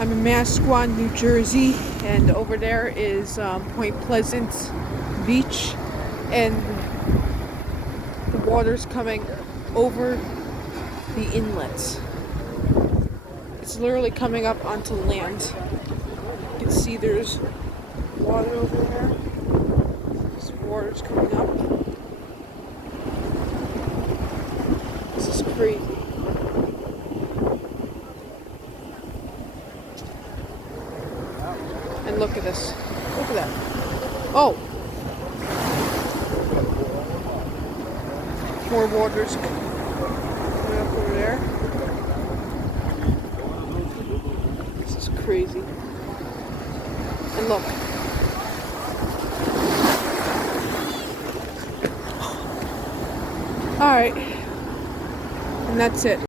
I'm in Manasquan, New Jersey, and over there is Point Pleasant Beach, and the water's coming over the inlets. It's literally coming up onto land. You can see there's water over there. This water's coming up. This is crazy. And look at this. Look at that. Oh! More water's coming up over there. This is crazy. And look. Alright. And that's it.